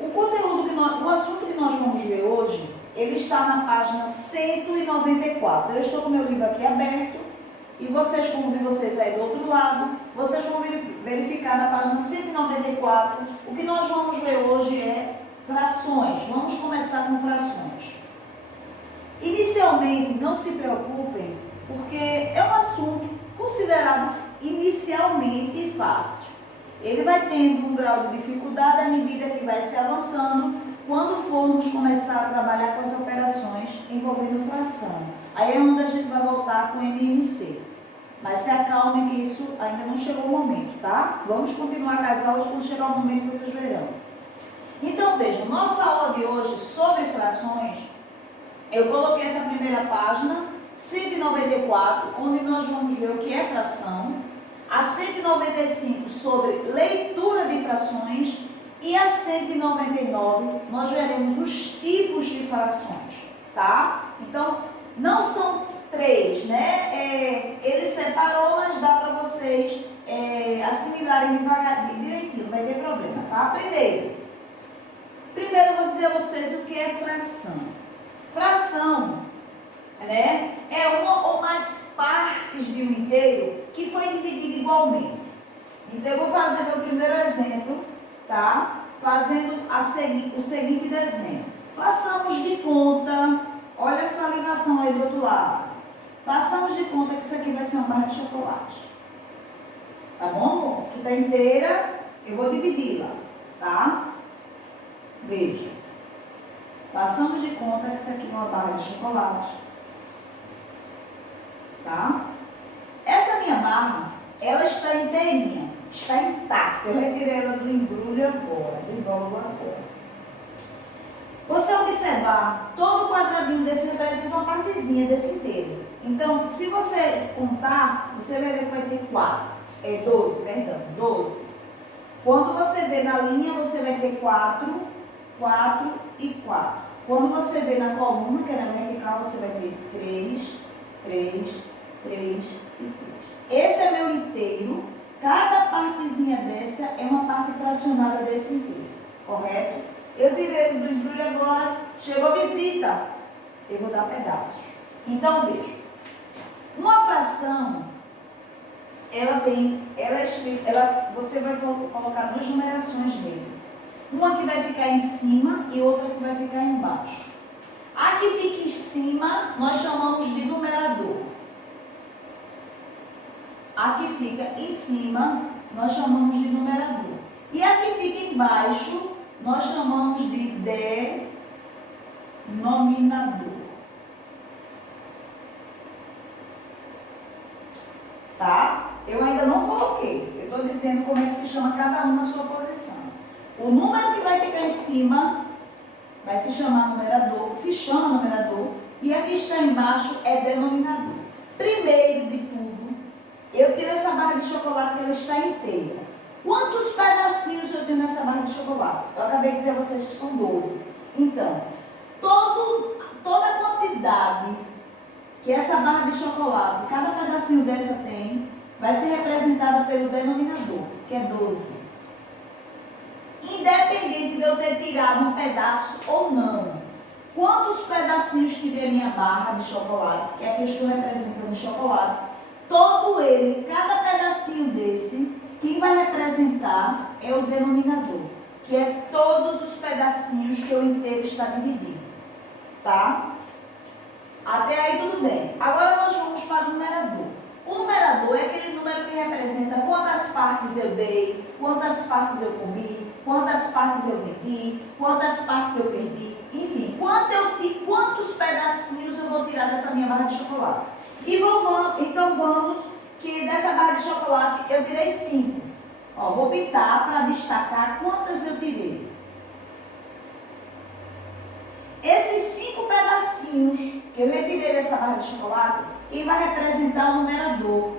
O assunto que nós vamos ver hoje, ele está na página 194. Eu estou com o meu livro aqui aberto e vocês, como de vocês aí do outro lado, vocês vão verificar na página 194. O que nós vamos ver hoje é frações. Vamos começar com frações. Inicialmente, não se preocupem, porque é um assunto considerado inicialmente fácil. Ele vai tendo um grau de dificuldade à medida que vai se avançando, quando formos começar a trabalhar com as operações envolvendo fração. Aí é onde a gente vai voltar com MMC. Mas se acalmem que isso ainda não chegou o momento, tá? Vamos continuar com as aulas quando chegar o momento que vocês verão. Então, vejam, nossa aula de hoje sobre frações, eu coloquei essa primeira página, 194, onde nós vamos ver o que é fração, a 195 sobre leitura de frações e a 199 nós veremos os tipos de frações, tá? Então, não são três, né? Ele separou, mas dá para vocês assimilarem devagar, direitinho, não vai ter problema, tá? Primeiro eu vou dizer a vocês o que é fração. Fração, né, é uma ou mais partes de um inteiro que foi dividido igualmente. Então, eu vou fazer meu primeiro exemplo, tá? Fazendo o seguinte desenho. Façamos de conta, olha essa ligação aí do outro lado. Façamos de conta que isso aqui vai ser uma barra de chocolate. Tá bom, amor? Que está inteira, eu vou dividi-la, tá? Veja. Façamos de conta que isso aqui é uma barra de chocolate. Tá? Essa minha barra, ela está inteirinha, está intacta. Eu retirei ela do embrulho agora, do invólucro agora. Você observar, todo quadradinho desse representa uma partezinha desse inteiro. Então, se você contar, você vai ver que vai ter 12. Quando você vê na linha, você vai ter 4 e 4. Quando você vê na coluna, que é na vertical, você vai ter 3 e 3. Esse é meu inteiro. Cada partezinha dessa é uma parte fracionada desse inteiro. Correto? Eu tirei ele do embrulho agora. Chegou visita. Eu vou dar pedaços. Então, veja. Uma fração, você vai colocar duas numerações nele. Uma que vai ficar em cima e outra que vai ficar embaixo. A que fica em cima, nós chamamos de numerador. A que fica em cima, nós chamamos de numerador. E a que fica embaixo, nós chamamos de denominador. Tá? Eu ainda não coloquei. Eu estou dizendo como é que se chama cada um na sua posição. O número que vai ficar em cima vai se chamar numerador, e a que está embaixo é denominador. Primeiro de tudo, eu tenho essa barra de chocolate que ela está inteira. Quantos pedacinhos eu tenho nessa barra de chocolate? Eu acabei de dizer a vocês que são 12. Então, toda a quantidade que essa barra de chocolate, cada pedacinho dessa tem, vai ser representada pelo denominador, que é 12. Independente de eu ter tirado um pedaço ou não. Quantos pedacinhos tiver minha barra de chocolate, que aqui eu estou representando chocolate, todo ele, cada pedacinho desse, quem vai representar é o denominador, que é todos os pedacinhos que o inteiro está dividido. Tá? Até aí tudo bem. Agora nós vamos para o numerador. O numerador é aquele número que representa quantas partes eu dei, quantas partes eu comi, quantas partes eu vendi, quantas partes eu perdi, enfim, quantos pedacinhos eu vou tirar dessa minha barra de chocolate. Então vamos que dessa barra de chocolate eu tirei 5. Vou pintar para destacar quantas eu tirei. Esses 5 pedacinhos que eu retirei dessa barra de chocolate, ele vai representar o numerador.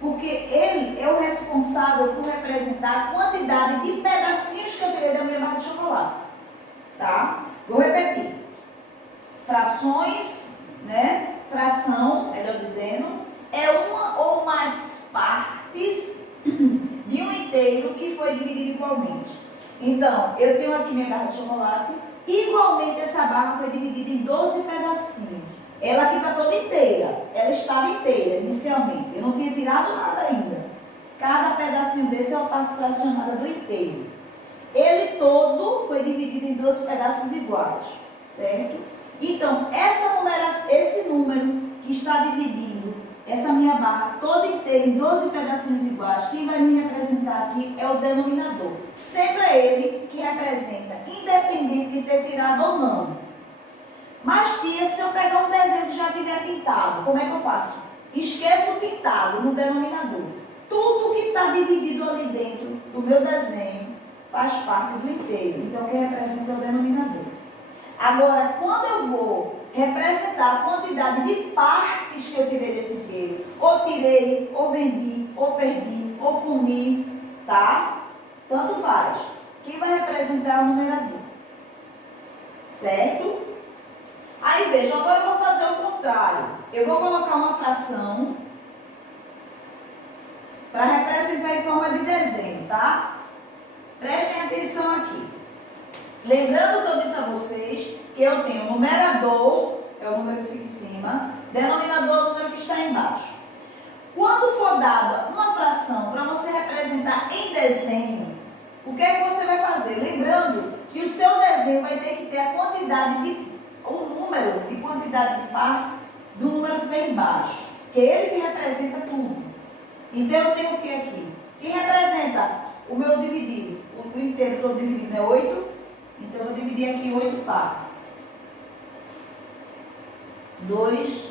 Porque ele é o responsável por representar a quantidade de pedacinhos que eu tirei da minha barra de chocolate. Tá? Vou repetir. Frações, né? Fração, melhor dizendo, é uma ou mais partes de um inteiro que foi dividido igualmente. Então, eu tenho aqui minha barra de chocolate. Igualmente, essa barra foi dividida em 12 pedacinhos. Ela aqui está toda inteira. Ela estava inteira, inicialmente. Eu não tinha tirado nada ainda. Cada pedacinho desse é uma parte fracionada do inteiro. Ele todo foi dividido em 12 pedaços iguais, certo? Então, esse número que está dividindo essa minha barra toda inteira em 12 pedacinhos iguais, quem vai me representar aqui é o denominador. Sempre é ele que representa, independente de ter tirado ou não. Mas, tia, se eu pegar um desenho que já tiver pintado, como é que eu faço? Esqueço o pintado no denominador. Tudo que está dividido ali dentro do meu desenho faz parte do inteiro. Então, quem representa é o denominador. Agora, quando eu vou representar a quantidade de partes que eu tirei desse inteiro, ou tirei, ou vendi, ou perdi, ou comi, tá? Tanto faz. Quem vai representar é o numerador. Certo? Aí, veja, agora eu vou fazer o contrário. Eu vou colocar uma fração para representar em forma de desenho, tá? Prestem atenção aqui. Lembrando que eu disse a vocês que eu tenho o numerador, é o número que fica em cima, denominador é o número que está embaixo. Quando for dada uma fração para você representar em desenho, o que é que você vai fazer? Lembrando que o seu desenho vai ter que ter a quantidade o número de quantidade de partes do número que vem embaixo, que é ele que representa tudo. Então, eu tenho o que aqui? Que representa o meu dividido. O inteiro todo dividido é 8. Então, eu vou dividir aqui em 8 partes. 2,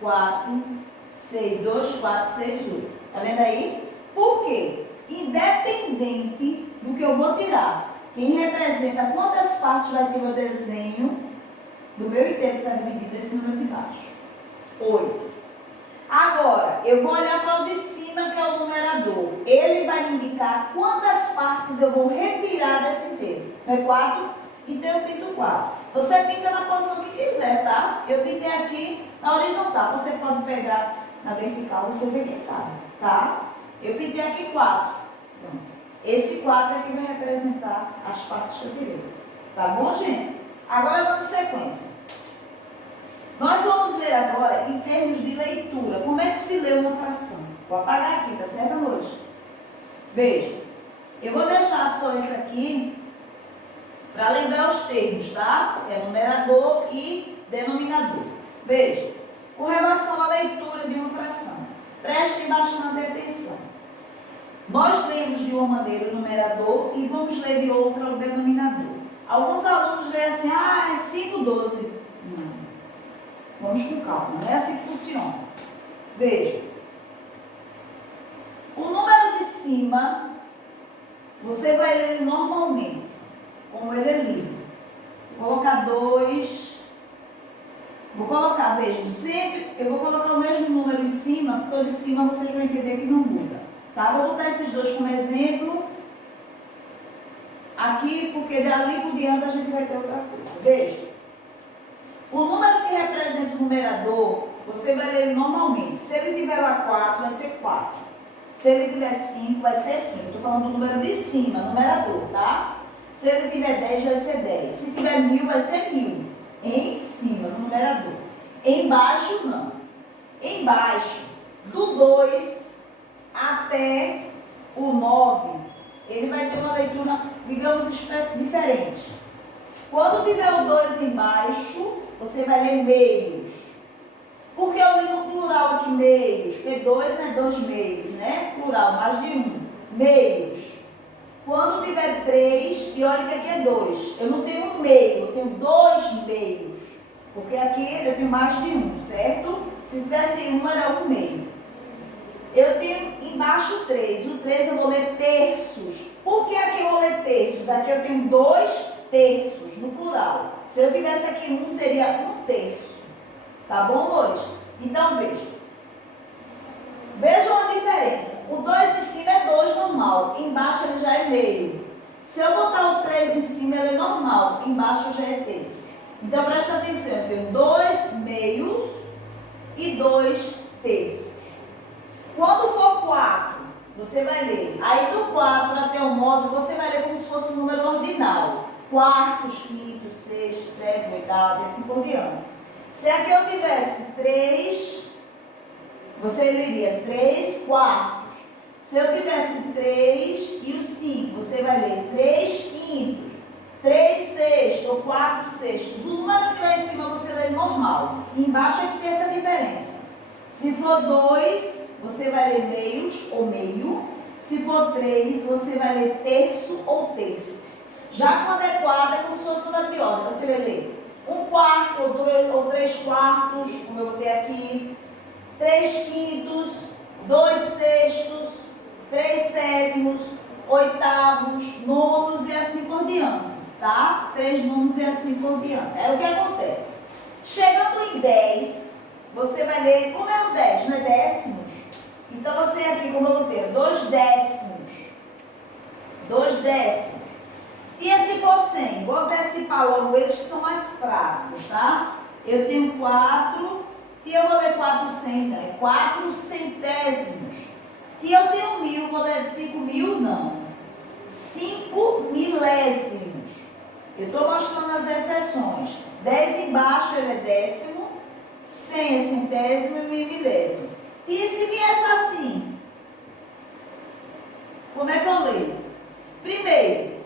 4, 6. 2, 4, 6, 8. Tá vendo aí? Por quê? Independente do que eu vou tirar, quem representa quantas partes vai ter o meu desenho do meu inteiro que está dividido esse número de baixo. 8. Agora, eu vou olhar para o de cima, que é o numerador. Ele vai me indicar quantas partes eu vou retirar desse inteiro. Não é 4? Então, eu pinto 4. Você pinta na posição que quiser, tá? Eu pintei aqui na horizontal. Você pode pegar na vertical, você vê quem sabe, tá? Eu pintei aqui 4. Pronto. Esse 4 é que vai representar as partes que eu tirei. Tá bom, gente? Agora, dando sequência. Nós vamos ver agora, em termos de leitura, como é que se lê uma fração. Vou apagar aqui, tá certo, amores? Veja, eu vou deixar só isso aqui para lembrar os termos, tá? É numerador e denominador. Veja, com relação à leitura de uma fração, prestem bastante atenção. Nós lemos de uma maneira o numerador e vamos ler de outra o denominador. Alguns alunos leem assim, é 5/12. Não. Vamos com calma, não é assim que funciona. Veja. O número de cima, você vai ler ele normalmente, como ele é lido. Vou colocar 2. Vou colocar, vejam, sempre eu vou colocar o mesmo número em cima, porque o de cima vocês vão entender que não muda. Tá? Vou botar esses dois como exemplo. Aqui, porque dali por diante a gente vai ter outra coisa. Veja. O número que representa o numerador, você vai ler normalmente. Se ele tiver lá 4, vai ser 4. Se ele tiver 5, vai ser 5. Estou falando do número de cima, numerador, tá? Se ele tiver 10, vai ser 10. Se tiver 1000, vai ser 1000. Em cima, no numerador. Embaixo, não. Embaixo, do 2 até o 9, ele vai ter uma leitura, digamos, diferente. Quando tiver o 2 embaixo, você vai ler meios. Por que eu li no plural aqui meios? Porque 2 é 2 meios, né? Plural, mais de 1. Meios. Quando tiver 3, e olha que aqui é 2. Eu não tenho um meio, eu tenho 2 meios. Porque aqui eu tenho mais de 1, certo? Se tivesse 1, era 1 meio. Eu tenho embaixo 3. O 3 eu vou ler terços. Por que aqui eu vou ler terços? Aqui eu tenho 2 terços, no plural. Se eu tivesse aqui 1, seria 1 terço. Tá bom, amores? Então, veja. Vejam a diferença. O 2 em cima é 2 normal. Embaixo ele já é meio. Se eu botar o 3 em cima, ele é normal. Embaixo já é terços. Então, presta atenção. Eu tenho 2 meios e 2 terços. Quando for 4, você vai ler. Aí, do 4 até o 9, você vai ler como se fosse um número ordinal. Quartos, quintos, sextos, sétimo, oitavo e assim por diante. Se aqui eu tivesse 3, você leria 3 quartos. Se eu tivesse 3 e o 5, você vai ler 3 quintos, 3 sextos ou 4 sextos. O número que tiver em cima você lê normal. E embaixo é que tem essa diferença. Se for 2, você vai ler meios ou meio. Se for 3, você vai ler terço ou terços. Já quando é 4, é como se fosse número de ordem. Você vai ler 1 quarto ou 3 quartos, como eu botei aqui, 3 quintos, 2 sextos, 3 sétimos, oitavos, nonos e assim por diante, tá? 3 nonos e assim por diante. É o que acontece. Chegando em 10, você vai ler, como é o 10? Não é décimos? Então você aqui, como eu botei, 2 décimos. 2 décimos. E se for 100, vou antecipar logo eles que são mais práticos, tá? Eu tenho 4, e eu vou ler 4 centésimos, 4 centésimos. E eu tenho 1000, vou ler 5.000, não. 5 milésimos. Eu estou mostrando as exceções. 10 embaixo ele é décimo, 100 é centésimo e 1000 milésimo. E se viesse assim? Como é que eu leio? Primeiro,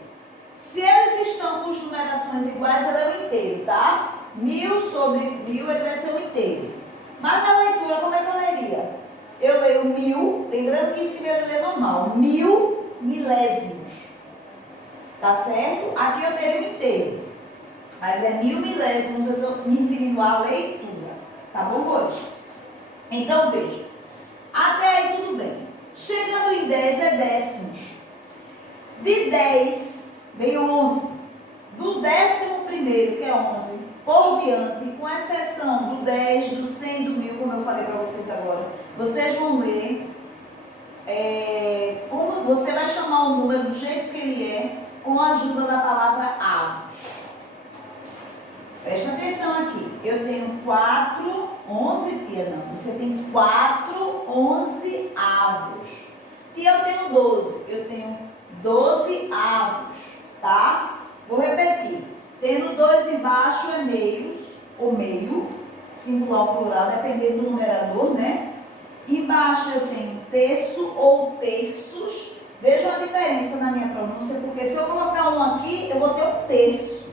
se eles estão com as numerações iguais, ela é o inteiro, tá? 1000 sobre 1000, ele vai ser o inteiro. Mas na leitura, como é que eu leria? Eu leio 1000, lembrando que em cima ele lê normal, 1000 milésimos. Tá certo? Aqui eu teria o inteiro. Mas é 1000 milésimos, eu estou me referindo à leitura. Tá bom hoje? Então, veja. Até aí tudo bem. Chegando em 10 é décimos. De 10 vem 11. Do 11º, que é 11, por diante, com exceção do 10, do 100 e do 1000, como eu falei para vocês agora, vocês vão ler como você vai chamar o número do jeito que ele é, com a ajuda da palavra avos. Presta atenção aqui. Eu tenho 4, 11, tia, não. Você tem 4, 11 avos. Tia, eu tenho 12. Eu tenho 12 avos, tá? Vou repetir. Tendo 2 embaixo é meios, ou meio, singular ou plural, dependendo do numerador, né? Embaixo eu tenho terço ou terços. Vejam a diferença na minha pronúncia, porque se eu colocar um aqui, eu vou ter um terço.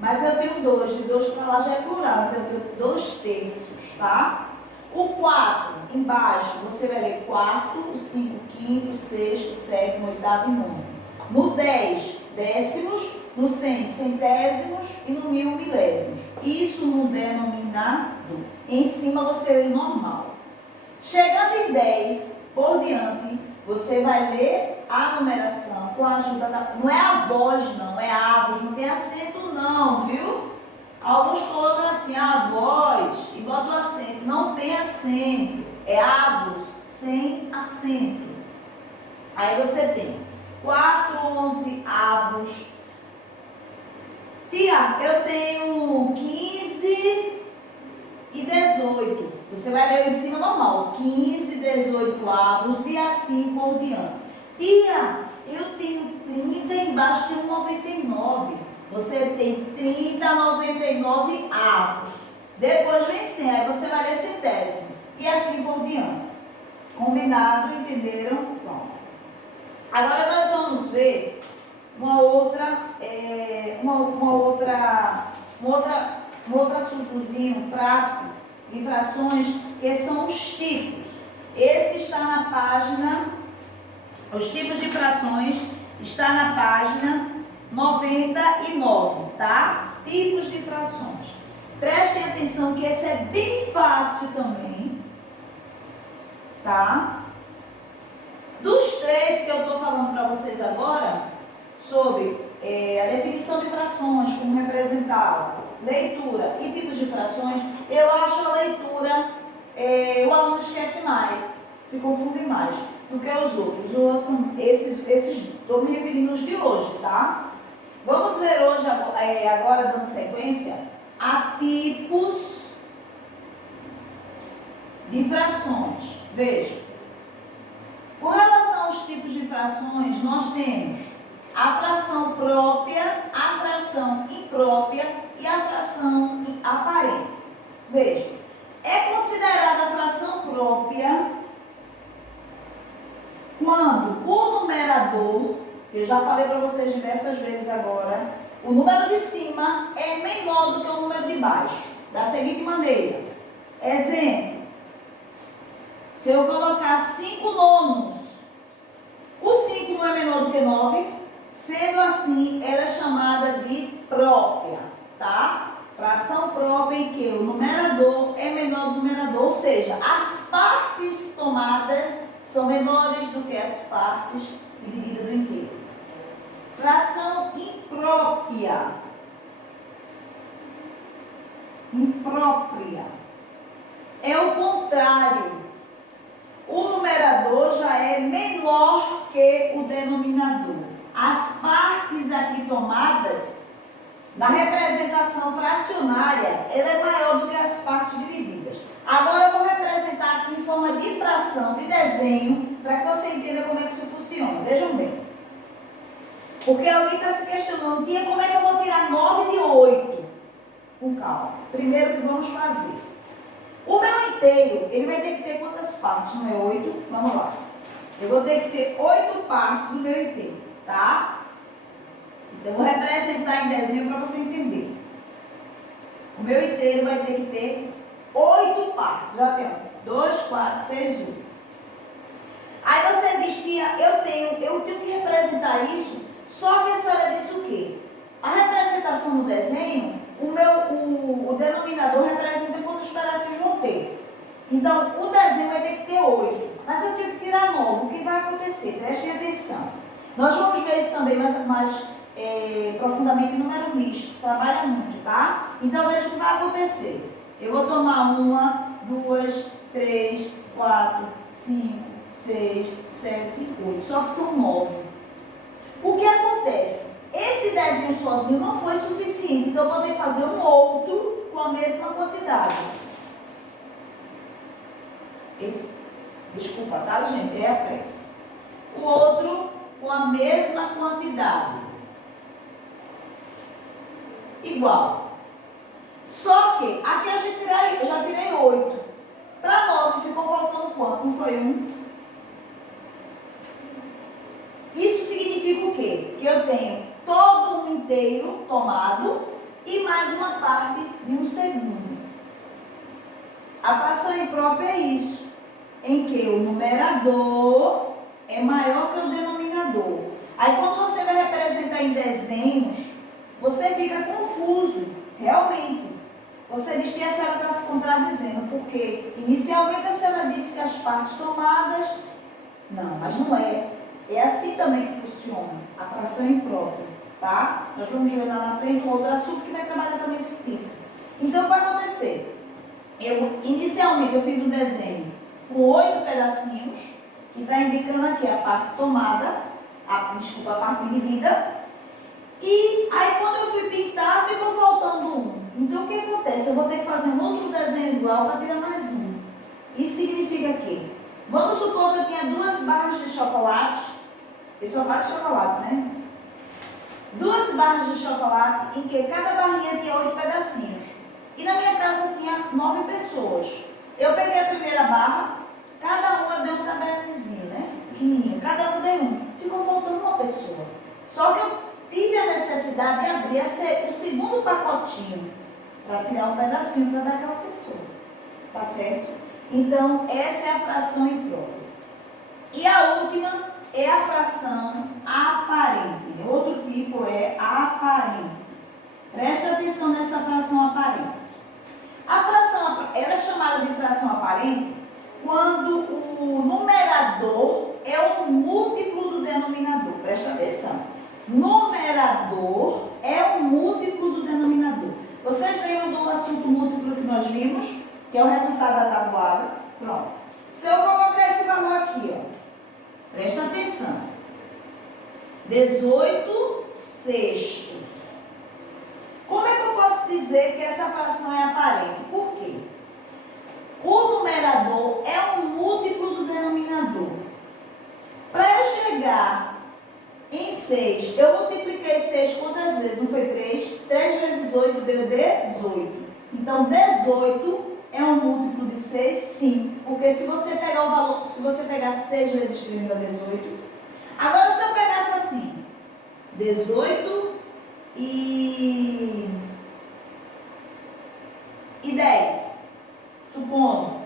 Mas eu tenho 2, de 2 para lá já é plural, então eu tenho 2 terços, tá? O 4, embaixo, você vai ler quarto, o 5, quinto, sexto, sétimo, oitavo e nono. No 10, décimos, no 100, centésimos e no 1000, milésimos. Isso no denominado. Em cima você lê normal. Chegando em 10, por diante, você vai ler a numeração com a ajuda da... Não é a voz, não, é avos, não tem acento não, viu? Alguns colocam assim, a voz, e botam o acento. Não tem acento, é avos, sem acento. Aí você tem 4, 11 avos. Tia, eu tenho 15 e 18. Você vai ler em cima normal. 15, 18 avos e assim por diante. Tia, eu tenho 30 e embaixo tem um 99. Você tem 30, 99 avos. Depois vem 100, aí você vai ler centésimo. E assim por diante. Combinado, entenderam? Pronto. Agora nós vamos ver uma outra assuntozinho prático de frações, que são os tipos. Esse está na página, os tipos de frações está na página 99, tá? Tipos de frações. Prestem atenção que esse é bem fácil também, tá? Dos 3 que eu estou falando para vocês agora, sobre a definição de frações, como representá-la, leitura e tipos de frações, eu acho a leitura, o aluno esquece mais, se confunde mais do que os outros. Os outros são esses estou me referindo aos de hoje, tá? Vamos ver hoje, agora dando sequência, a tipos de frações. Veja, com relação aos tipos de frações, nós temos a fração própria Veja, é considerada fração própria quando o numerador, eu já falei para vocês diversas vezes agora, o número de cima é menor do que o número de baixo. Da seguinte maneira. Exemplo. Se eu colocar 5 nonos, o 5 não é menor do que 9, sendo assim, ela é chamada de própria, tá? Fração própria em que o numerador é menor do numerador, ou seja, as partes tomadas são menores do que as partes divididas do inteiro. Fração imprópria. Imprópria. É o contrário. O numerador já é menor que o denominador. As partes aqui tomadas, na representação fracionária, ela é maior do que as partes divididas. Agora eu vou representar aqui em forma de fração, de desenho, para que você entenda como é que isso funciona. Vejam bem. Porque alguém está se questionando, tia, como é que eu vou tirar 9 de 8? Com calma. Primeiro que vamos fazer. O meu inteiro, ele vai ter que ter quantas partes? Não é 8? Vamos lá. Eu vou ter que ter 8 partes no meu inteiro, tá? Então, eu vou representar em desenho para você entender. O meu inteiro vai ter que ter 8 partes. Já tem 2, 4, 6, 8. Aí você diz, tia, eu tenho que representar isso, só que a senhora disse o quê? A representação no desenho, o denominador representa quantos pedacinhos vão ter. Então, o desenho vai ter que ter 8. Mas eu tenho que tirar 9. O que vai acontecer? Prestem atenção. Nós vamos ver isso também mais profundamente no número misto. Trabalha muito, tá? Então, veja o que vai acontecer. Eu vou tomar 1, 2, 3, 4, 5, 6, 7, 8. Só que são 9. O que acontece? Esse desenho sozinho não foi suficiente. Então, eu vou ter que fazer um outro com a mesma quantidade. Desculpa, tá, gente? É a pressa. O outro com a mesma quantidade. Igual. Só que aqui eu já tirei 8. Para 9 ficou faltando quanto? Não foi 1? Isso significa o quê? Que eu tenho todo um inteiro tomado e mais uma parte de um segundo. A fração imprópria é isso, em que o numerador é maior que o denominador. Aí quando você vai representar em desenhos, você fica confuso, realmente. Você diz que a senhora está se contradizendo, porque inicialmente a senhora disse que as partes tomadas... Não, mas não é. É assim também que funciona a fração imprópria, tá? Nós vamos ver lá na frente um outro assunto que vai trabalhar também esse tipo. Então, o que vai acontecer? Inicialmente, eu fiz um desenho com 8 pedacinhos, que está indicando aqui a parte tomada, a parte dividida. E aí, quando eu fui pintar, ficou faltando 1. Então, o que acontece? Eu vou ter que fazer um outro desenho igual para tirar mais 1. Isso significa que, vamos supor que eu tenha 2 barras de chocolate. Eu só faço chocolate, né? 2 barras de chocolate em que cada barrinha tinha 8 pedacinhos. E na minha casa tinha 9 pessoas. Eu peguei a primeira barra, cada uma deu um tabletezinho, né? Pequenininho, cada uma deu um. Ficou faltando uma pessoa. Só que eu tive a necessidade de abrir o segundo pacotinho para tirar um pedacinho para dar aquela pessoa. Tá certo? Então, essa é a fração imprópria. E a última é a fração aparente. Outro tipo é aparente. Presta atenção nessa fração aparente. A fração, ela é chamada de fração aparente quando o numerador é o múltiplo do denominador. Presta atenção. Numerador é o múltiplo do denominador. Vocês lembram do assunto múltiplo que nós vimos, que é o resultado da tabuada? Pronto. Se eu colocar esse valor aqui, ó, presta atenção. 18 sextos. Como é que eu posso dizer que essa fração é aparente? Por quê? O numerador é um múltiplo do denominador. Para eu chegar em 6, eu multipliquei 6 quantas vezes? Não foi 3? 3 vezes 8 deu 18. Então, 18 é um múltiplo de 6? Sim. Porque se você pegar o valor, se você pegar 6 vezes 30 dá 18. Agora, se eu pegasse assim, 18 e 10, supondo,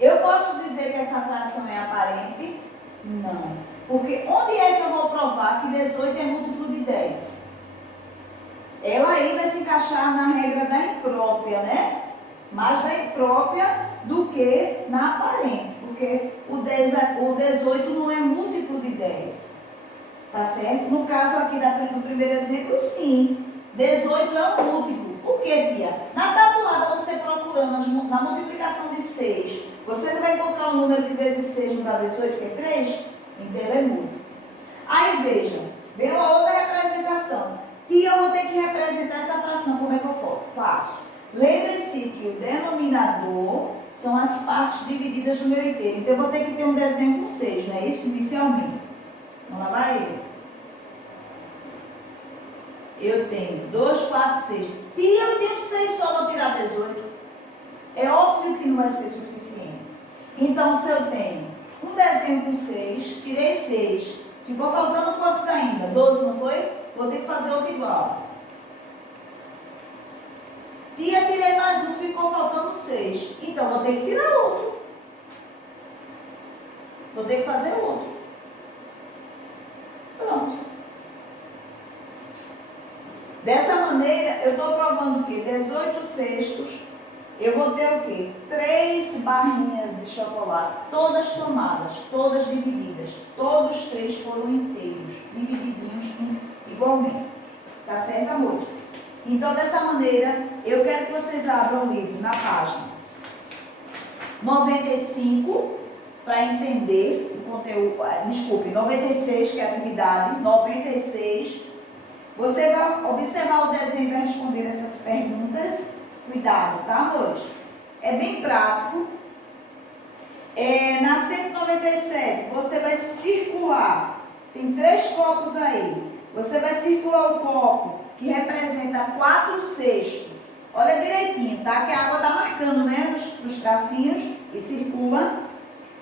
eu posso dizer que essa fração é aparente? Não. Porque onde é que eu vou provar que 18 é múltiplo de 10? Ela aí vai se encaixar na regra da imprópria, né? Mais da imprópria do que na aparente. Porque o 18 não é múltiplo de 10. Tá certo? No caso aqui do primeiro exemplo, sim. 18 é um múltiplo. Por quê, Pia? Na tabuada, você procurando na multiplicação de 6, você não vai encontrar um número que vezes 6 não dá 18, que é 3? Então, ele é múltiplo. Aí, veja, vem uma outra representação. E eu vou ter que representar essa fração. Como é que eu faço? Lembre-se que o denominador são as partes divididas do meu inteiro. Então, eu vou ter que ter um desenho com 6, não é isso? Inicialmente. Então, lá vai eu. Eu tenho 2, 4, 6. E eu tenho 6 só, vou tirar 18. É óbvio que não vai ser suficiente. Então, se eu tenho um desenho com 6, tirei 6. Ficou faltando quantos ainda? 12, não foi? Vou ter que fazer outro igual. Tia, tirei mais um, ficou faltando 6. Então, vou ter que tirar outro. Vou ter que fazer outro. Pronto. Dessa maneira, eu estou provando que 18 sextos, eu vou ter o quê? 3 barrinhas de chocolate, todas tomadas, todas divididas. Todos 3 foram inteiros, divididinhos igualmente. Tá certo, amor? Então, dessa maneira, eu quero que vocês abram o livro na página 95, para entender o conteúdo, desculpe, 96, que é a atividade, 96. Você vai observar o desenho e vai responder essas perguntas. Cuidado, tá, amores? É bem prático. Na 197, você vai circular. Tem 3 copos aí. Você vai circular o copo que representa 4 sextos. Olha direitinho, tá? Que a água tá marcando, né? Nos tracinhos. E circula.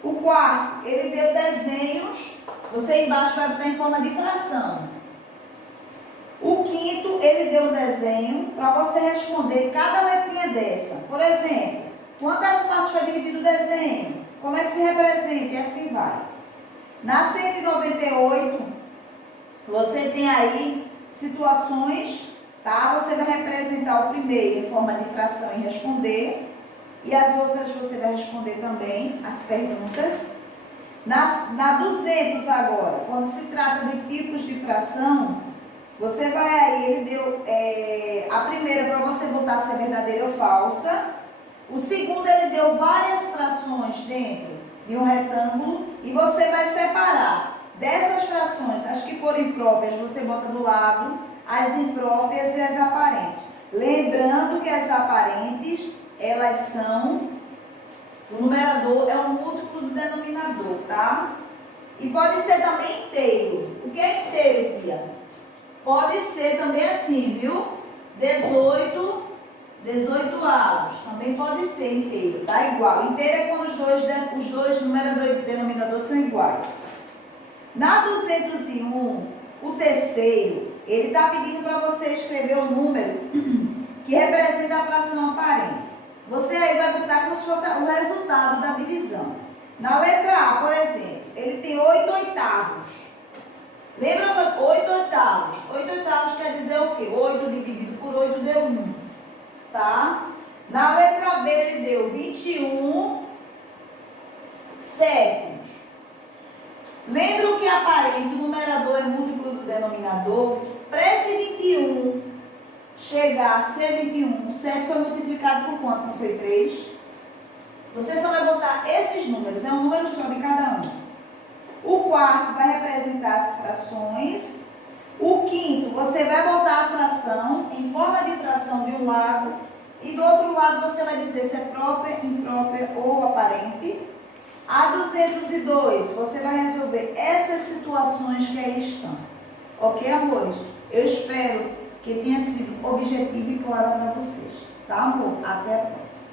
O quarto, ele deu desenhos. Você embaixo vai botar em forma de fração. O quinto, ele deu um desenho para você responder cada letrinha dessa. Por exemplo, quantas partes foi dividido o desenho? Como é que se representa? E assim vai. Na 198, você tem aí situações, tá? Você vai representar o primeiro em forma de fração e responder. E as outras você vai responder também, as perguntas. Na 200 agora, quando se trata de tipos de fração, você vai aí, ele deu a primeira para você botar se é verdadeira ou falsa. O segundo, ele deu várias frações dentro de um retângulo e você vai separar dessas frações, as que forem próprias, você bota do lado, as impróprias e as aparentes. Lembrando que as aparentes, elas são, o numerador é um múltiplo do denominador, tá? E pode ser também inteiro. O que é inteiro, Tia? Pode ser também assim, viu? 18 avos. Também pode ser inteiro, tá? Igual. Inteiro é quando os dois numerador e denominador são iguais. Na 201, o terceiro, ele está pedindo para você escrever o número que representa a fração aparente. Você aí vai botar como se fosse o resultado da divisão. Na letra A, por exemplo, ele tem 8 oitavos. Lembra 8 oitavos? 8 oitavos quer dizer o quê? 8 dividido por 8 deu 1. Tá? Na letra B ele deu 21 sétimos. Lembra que é aparente, o numerador é múltiplo do denominador? Para esse 21 chegar a ser 21, o 7 foi multiplicado por quanto? Não foi 3? Você só vai botar esses números, é um número só de cada um. O quarto vai representar as frações. O quinto, você vai botar a fração em forma de fração de um lado. E do outro lado você vai dizer se é própria, imprópria ou aparente. A 202, você vai resolver essas situações que aí estão. Ok, amores? Eu espero que tenha sido objetivo e claro para vocês. Tá, amor? Até a próxima.